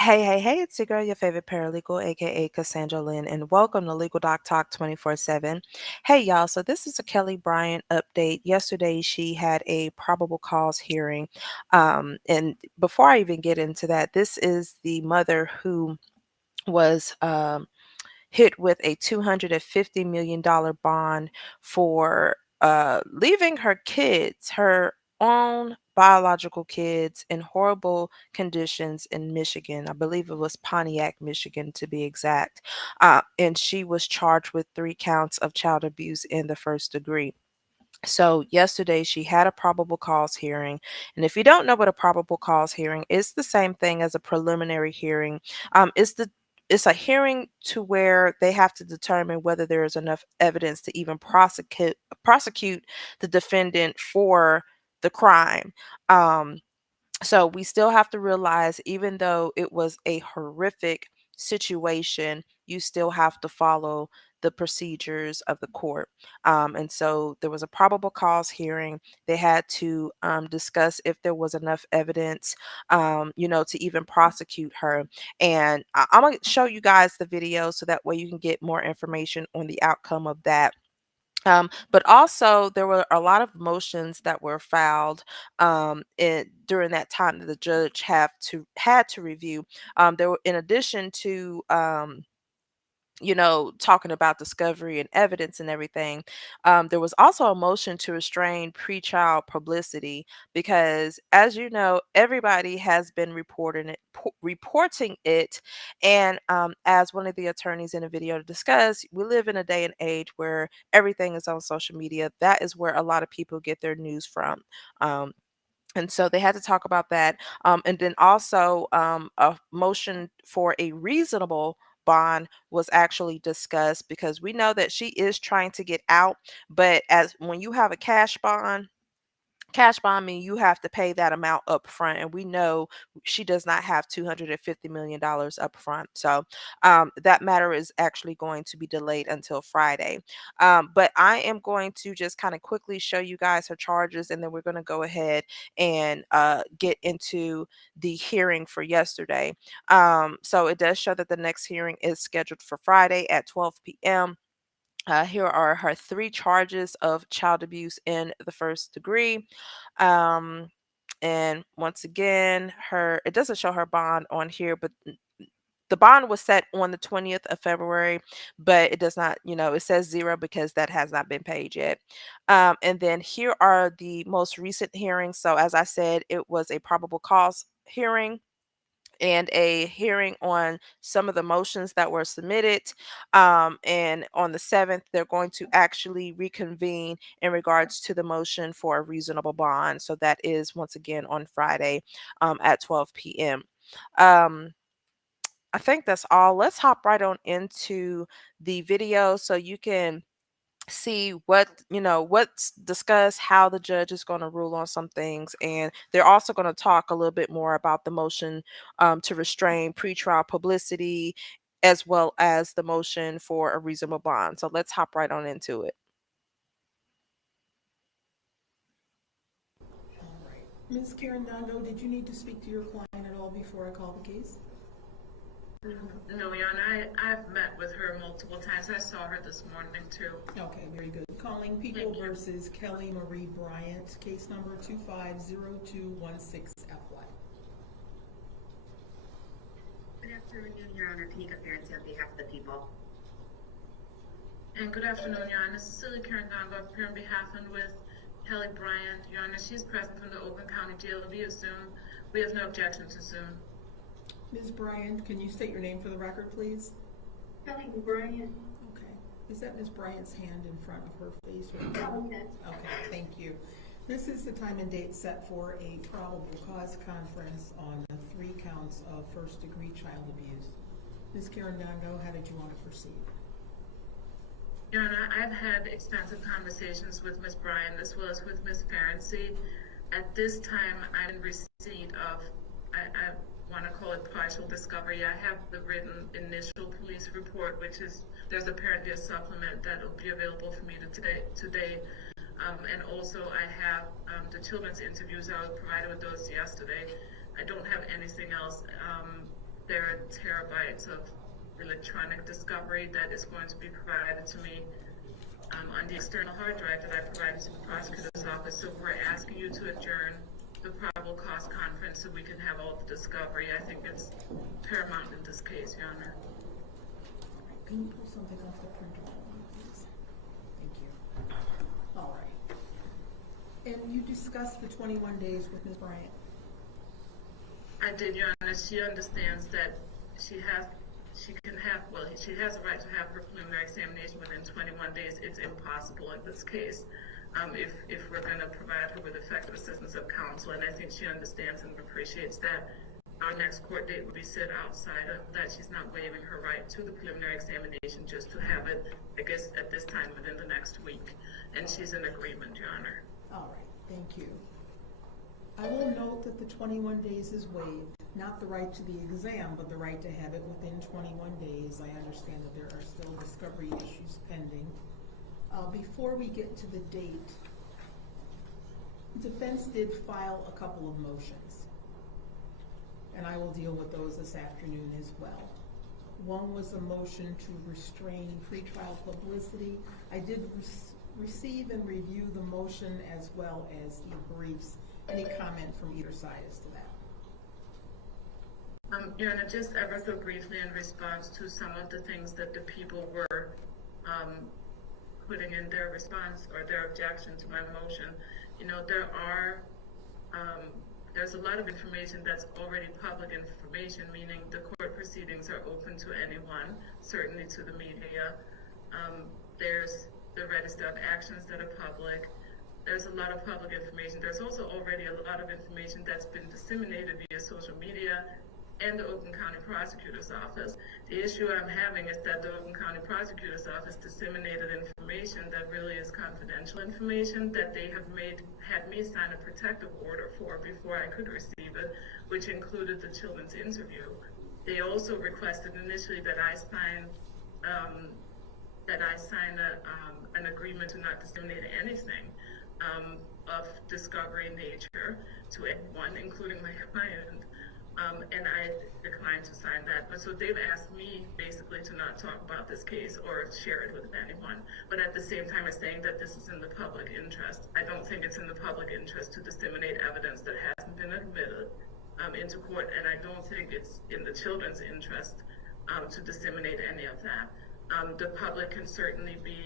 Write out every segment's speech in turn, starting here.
Hey, it's your girl, your favorite paralegal, aka Cassandra Lynn, and welcome to Legal Doc Talk 24/7. Hey, y'all, so this is a Kelly Bryant update. Yesterday, she had a probable cause hearing. And before I even get into that, this is the mother who was hit with a $250 million bond for leaving her kids, her own biological kids, in horrible conditions in Michigan. I believe it was Pontiac, Michigan, to be exact. And she was charged with 3 counts of child abuse in the first degree. So yesterday she had a probable cause hearing, and if you don't know what a probable cause hearing is, the same thing as a preliminary hearing. It's a hearing to where they have to determine whether there is enough evidence to even prosecute the defendant for the crime. Um, so we still have to realize, even though it was a horrific situation, you still have to follow the procedures of the court. And so there was a probable cause hearing. They had to discuss if there was enough evidence, to even prosecute her. And I'm going to show you guys the video so that way you can get more information on the outcome of that. But also there were a lot of motions that were filed during that time that the judge had to review. There were, in addition to talking about discovery and evidence and everything. There was also a motion to restrain pretrial publicity because, as you know, everybody has been reporting it. And as one of the attorneys in a video discussed, we live in a day and age where everything is on social media. That is where a lot of people get their news from. Um, and so they had to talk about that. And then also a motion for a reasonable bond was actually discussed because we know that she is trying to get out. But as when you have a cash bond mean you have to pay that amount up front, and we know she does not have $250 million up front. So that matter is actually going to be delayed until Friday. But I am going to just kind of quickly show you guys her charges, and then we're going to go ahead and get into the hearing for yesterday. So it does show that the next hearing is scheduled for Friday at 12 p.m. Here are her 3 charges of child abuse in the first degree. Um, and once again, it doesn't show her bond on here, but the bond was set on the 20th of February, but it does not, it says zero because that has not been paid yet. And then here are the most recent hearings. So, as I said, it was a probable cause hearing and a hearing on some of the motions that were submitted. And on the 7th, they're going to actually reconvene in regards to the motion for a reasonable bond. So that is once again on Friday at 12 p.m. Um, I think that's all. Let's hop right on into the video so you can see what's discussed, how the judge is going to rule on some things, and they're also going to talk a little bit more about the motion to restrain pretrial publicity, as well as the motion for a reasonable bond. So let's hop right on into it. All right. Ms. Karen Dondo, did you need to speak to your client at all before I call the case? No, Jan, I've met with her multiple times. I saw her this morning too. Okay, very good. Calling People versus Kelli Marie Bryant, case number 250216FY. Good afternoon, Your Honor. Kanika Ferenczi on behalf of the people. And good afternoon, Your Honor. This is Silly Karen Dongo here on behalf and with Kelli Bryant. Your Honor, she's present from the Oakland County Jail via Zoom. We have no objection to Zoom. Ms. Bryant, can you state your name for the record, please? Kelli Bryant. Okay. Is that Ms. Bryant's hand in front of her face? Okay. Okay, thank you. This is the time and date set for a probable cause conference on the 3 counts of first-degree child abuse. Ms. Karen Dondo, how did you want to proceed? Your Honor, I've had extensive conversations with Ms. Bryant as well as with Ms. Ferenczi. At this time, I'm in receipt of, I want to call it partial discovery. I have the written initial police report, which is, there's apparently a supplement that will be available for me today. And also I have the children's interviews. I was provided with those yesterday. I don't have anything else. there are terabytes of electronic discovery that is going to be provided to me on the external hard drive that I provided to the prosecutor's office. So we're asking you to adjourn the probable cause conference so we can have all the discovery. I think it's paramount in this case, Your Honor. Can you pull something off the printer, please? Thank you. All right. And you discussed the 21 days with Ms. Bryant. I did, Your Honor. She understands that she has a right to have her preliminary examination within 21 days. It's impossible in this case if we're going to provide her with effective assistance of counsel, and I think she understands and appreciates that. Our next court date will be set outside of that. She's not waiving her right to the preliminary examination, just to have it, I guess, at this time within the next week, and she's in agreement, Your Honor. All right, thank you. I will note that the 21 days is waived, not the right to the exam, but the right to have it within 21 days. I understand that there are still discovery issues pending. Before we get to the date, defense did file a couple of motions, and I will deal with those this afternoon as well. One was a motion to restrain pretrial publicity. I did receive and review the motion as well as the briefs. Any comment from either side as to that? Your Honor, just ever so briefly in response to some of the things that the people were putting in their response or their objection to my motion. You know, there's a lot of information that's already public information, meaning the court proceedings are open to anyone, certainly to the media. There's the register of actions that are public. There's a lot of public information. There's also already a lot of information that's been disseminated via social media and the Oakland County Prosecutor's Office. The issue I'm having is that the Oakland County Prosecutor's Office disseminated information that really is confidential information that they have had me sign a protective order for before I could receive it, which included the children's interview. They also requested initially that I sign an agreement to not disseminate anything of discovery nature to anyone, including my client. And I declined to sign that. But so they've asked me basically to not talk about this case or share it with anyone. But at the same time, I'm saying that this is in the public interest. I don't think it's in the public interest to disseminate evidence that hasn't been admitted into court. And I don't think it's in the children's interest to disseminate any of that. The public can certainly be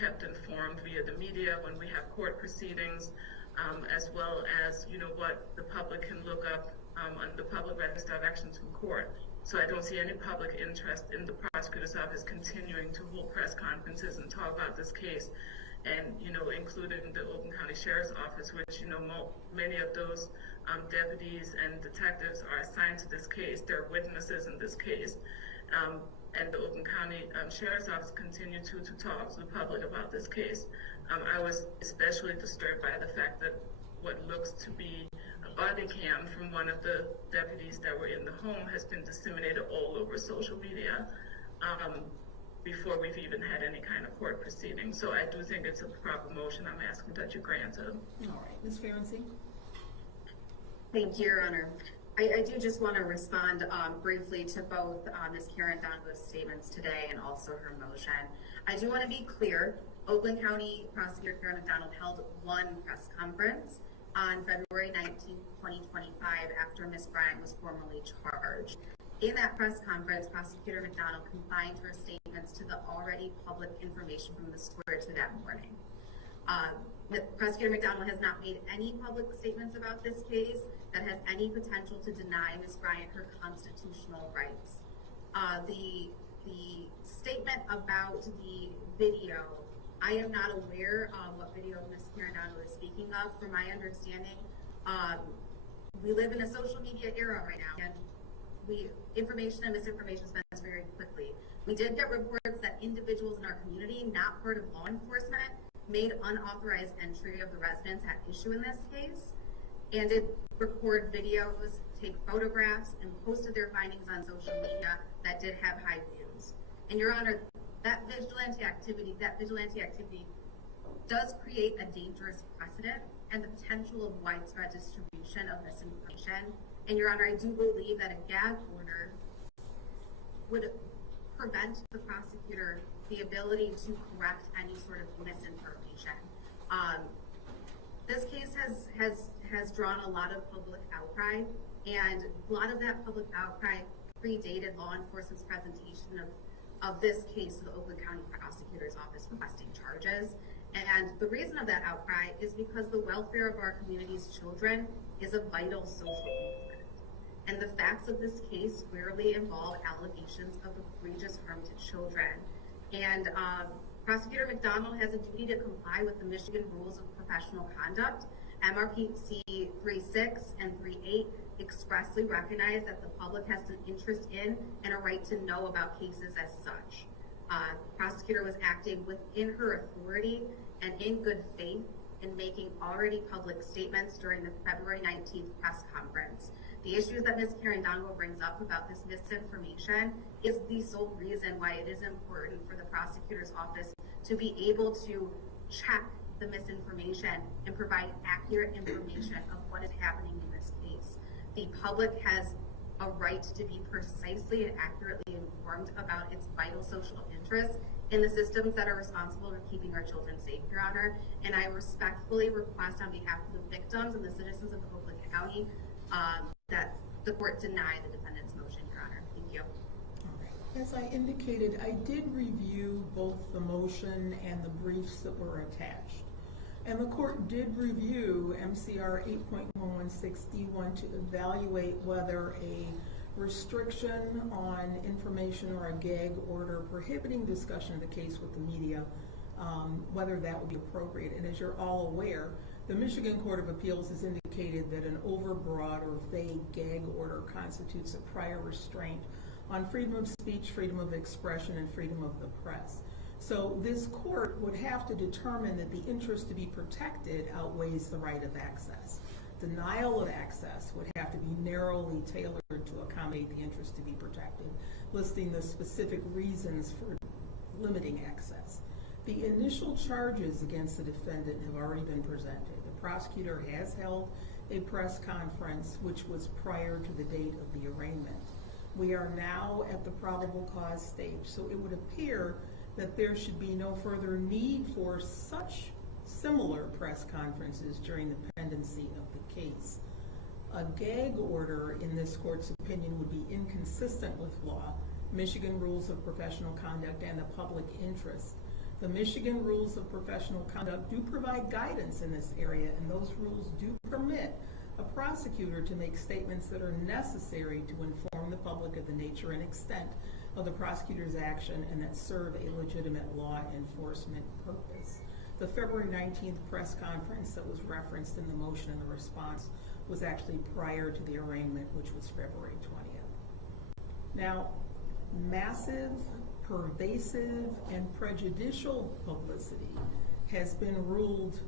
kept informed via the media when we have court proceedings, as well as, you know, what the public can look up on the public register of actions from court. So I don't see any public interest in the prosecutor's office continuing to hold press conferences and talk about this case, and, you know, including the Oakland County Sheriff's Office, which, you know, many of those deputies and detectives are assigned to this case. They're witnesses in this case. And the Oakland County Sheriff's Office continue to talk to the public about this case. I was especially disturbed by the fact that what looks to be a body cam from one of the deputies that were in the home has been disseminated all over social media before we've even had any kind of court proceeding. So I do think it's a proper motion. I'm asking that you grant it. All right, Ms. Ferenczi? Thank you, Your Honor. I do just want to respond briefly to both Ms. Karen Dongo's statements today and also her motion. I do want to be clear. Oakland County Prosecutor Karen McDonald held one press conference on February 19, 2025, after Ms. Bryant was formally charged. In that press conference, Prosecutor McDonald confined her statements to the already public information from the square to that morning. Prosecutor McDonald has not made any public statements about this case that has any potential to deny Ms. Bryant her constitutional rights. The statement about the video, I am not aware of what video Ms. Karen Donald is speaking of. From my understanding, we live in a social media era right now, and information and misinformation spreads very quickly. We did get reports that individuals in our community, not part of law enforcement, made unauthorized entry of the residents at issue in this case, and did record videos, take photographs, and posted their findings on social media that did have high views. And Your Honor, that vigilante activity does create a dangerous precedent and the potential of widespread distribution of misinformation. And Your Honor, I do believe that a gag order would prevent the prosecutor the ability to correct any sort of misinformation. This case has drawn a lot of public outcry, and a lot of that public outcry predated law enforcement's presentation of this case to the Oakland County Prosecutor's Office requesting charges. And the reason of that outcry is because the welfare of our community's children is a vital social movement. And the facts of this case squarely involve allegations of egregious harm to children. And Prosecutor McDonald has a duty to comply with the Michigan Rules of Professional Conduct. MRPC 3.6 and 3.8 expressly recognize that the public has an interest in and a right to know about cases as such. The prosecutor was acting within her authority and in good faith in making already public statements during the February 19th press conference. The issues that Ms. Carandongo brings up about this misinformation is the sole reason why it is important for the prosecutor's office to be able to check the misinformation and provide accurate information of what is happening in this case. The public has a right to be precisely and accurately informed about its vital social interests in the systems that are responsible for keeping our children safe, Your Honor. And I respectfully request on behalf of the victims and the citizens of Oakland County that the court deny the defendant's motion, Your Honor. Thank you. As I indicated, I did review both the motion and the briefs that were attached. And the court did review MCR 8.116D1 to evaluate whether a restriction on information or a gag order prohibiting discussion of the case with the media, whether that would be appropriate. And as you're all aware, the Michigan Court of Appeals has indicated that an overbroad or vague gag order constitutes a prior restraint on freedom of speech, freedom of expression, and freedom of the press. So this court would have to determine that the interest to be protected outweighs the right of access. Denial of access would have to be narrowly tailored to accommodate the interest to be protected, listing the specific reasons for limiting access. The initial charges against the defendant have already been presented. The prosecutor has held a press conference which was prior to the date of the arraignment. We are now at the probable cause stage, so it would appear that there should be no further need for such similar press conferences during the pendency of the case. A gag order, in this court's opinion, would be inconsistent with law, Michigan Rules of Professional Conduct, and the public interest. The Michigan Rules of Professional Conduct do provide guidance in this area, and those rules do permit a prosecutor to make statements that are necessary to inform the public of the nature and extent of the prosecutor's action and that serve a legitimate law enforcement purpose. The February 19th press conference that was referenced in the motion and the response was actually prior to the arraignment, which was February 20th. Now, massive, pervasive, and prejudicial publicity has been ruled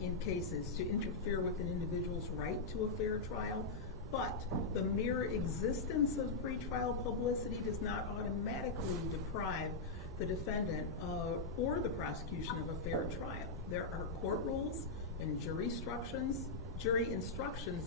in cases to interfere with an individual's right to a fair trial, but the mere existence of pretrial publicity does not automatically deprive the defendant or the prosecution of a fair trial. There are court rules and jury instructions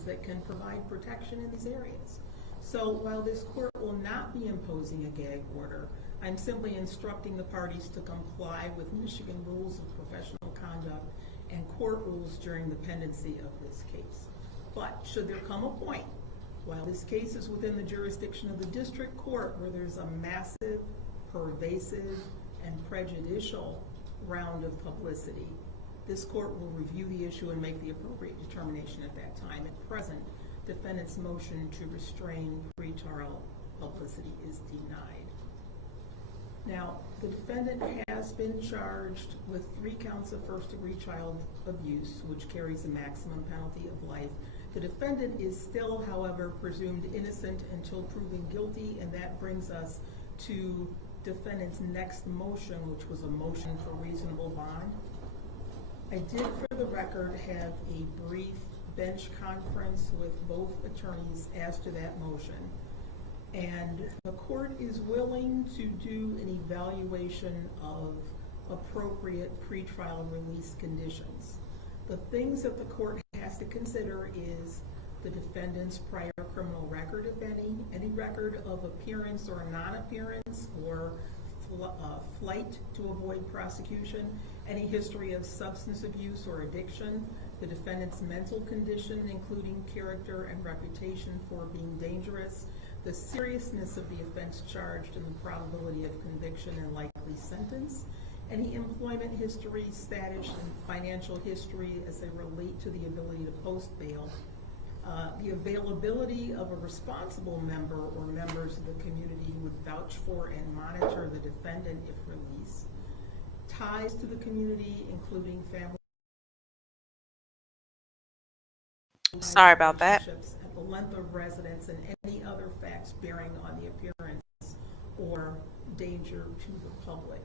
that can provide protection in these areas. So while this court will not be imposing a gag order, I'm simply instructing the parties to comply with Michigan Rules of Professional Conduct and court rules during the pendency of this case. But should there come a point, while this case is within the jurisdiction of the district court, where there's a massive, pervasive, and prejudicial round of publicity, this court will review the issue and make the appropriate determination at that time. At present, defendant's motion to restrain pretrial publicity is denied. Now, the defendant has been charged with 3 counts of first-degree child abuse, which carries a maximum penalty of life. The defendant is still, however, presumed innocent until proven guilty, and that brings us to defendant's next motion, which was a motion for reasonable bond. I did, for the record, have a brief bench conference with both attorneys as to that motion. And the court is willing to do an evaluation of appropriate pretrial release conditions. The things that the court has to consider is the defendant's prior criminal record, if any record of appearance or non-appearance or flight to avoid prosecution, any history of substance abuse or addiction, the defendant's mental condition, including character and reputation for being dangerous, the seriousness of the offense charged and the probability of conviction and likely sentence, any employment history, status, and financial history as they relate to the ability to post bail, the availability of a responsible member or members of the community who would vouch for and monitor the defendant if released, ties to the community, including family, Sorry about that. relationships, and the length of residence, and any other facts bearing on the appearance or danger to the public.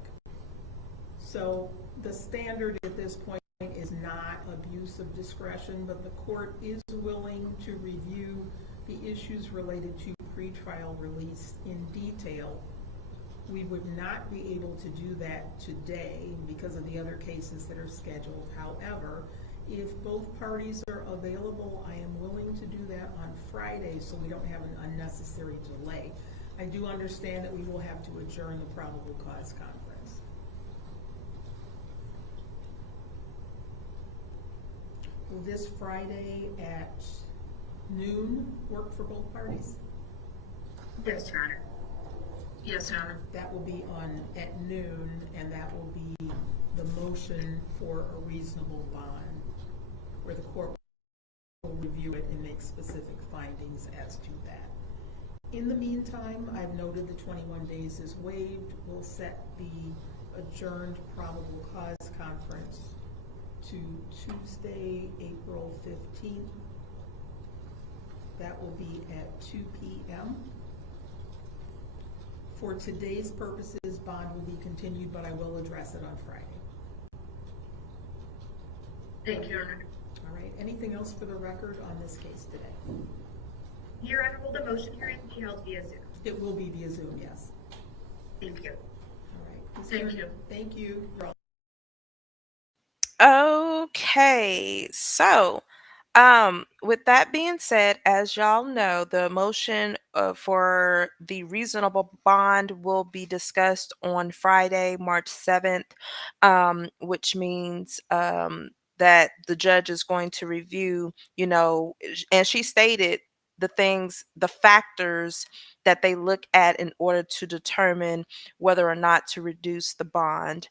So the standard at this point is not abuse of discretion, but the court is willing to review the issues related to pretrial release in detail. We would not be able to do that today because of the other cases that are scheduled. However, if both parties are available, I am willing to do that on Friday so we don't have an unnecessary delay. I do understand that we will have to adjourn the probable cause conference. Will this Friday at noon work for both parties? Yes, Your Honor. Yes, Your Honor. That will be on at noon, and that will be the motion for a reasonable bond, where the court will review it and make specific findings as to that. In the meantime, I've noted the 21 days is waived. We'll set the adjourned probable cause conference to Tuesday, April 15th. That will be at 2 p.m. For today's purposes, bond will be continued, but I will address it on Friday. Thank you, Your Honor. All right, anything else for the record on this case today? Your Honor, will the motion hearing be held via Zoom? It will be via Zoom, yes. Thank you. All right. Thank you. Thank you. You're all Okay, so with that being said, as y'all know, the motion for the reasonable bond will be discussed on Friday, March 7th, which means that the judge is going to review, and she stated the things, the factors that they look at in order to determine whether or not to reduce the bond.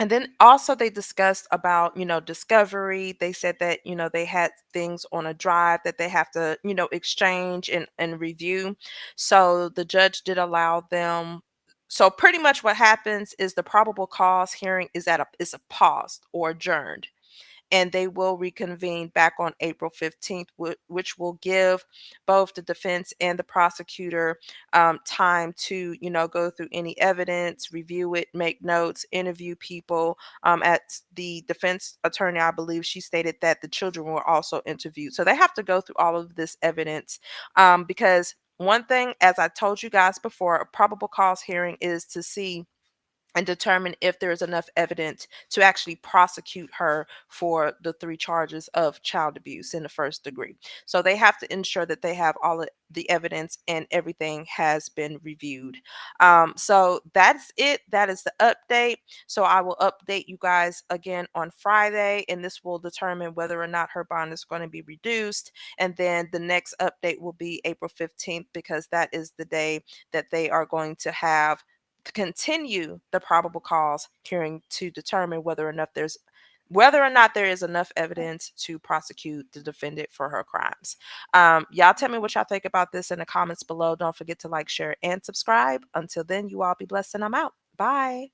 And then also they discussed about, discovery. They said that, they had things on a drive that they have to, exchange and review. So the judge did allow them. So pretty much what happens is the probable cause hearing is a paused or adjourned, and they will reconvene back on April 15th, which will give both the defense and the prosecutor time to, go through any evidence, review it, make notes, interview people. At the defense attorney, I believe she stated that the children were also interviewed. So they have to go through all of this evidence because one thing, as I told you guys before, a probable cause hearing is to see and determine if there is enough evidence to actually prosecute her for the 3 charges of child abuse in the first degree. So they have to ensure that they have all of the evidence and everything has been reviewed. So that's it. That is the update. So I will update you guys again on Friday, and this will determine whether or not her bond is going to be reduced. And then the next update will be April 15th, because that is the day that they are going to have to continue the probable cause hearing to determine whether or not there is enough evidence to prosecute the defendant for her crimes. Y'all tell me what y'all think about this in the comments below. Don't forget to like, share, and subscribe. Until then, you all be blessed, and I'm out. Bye.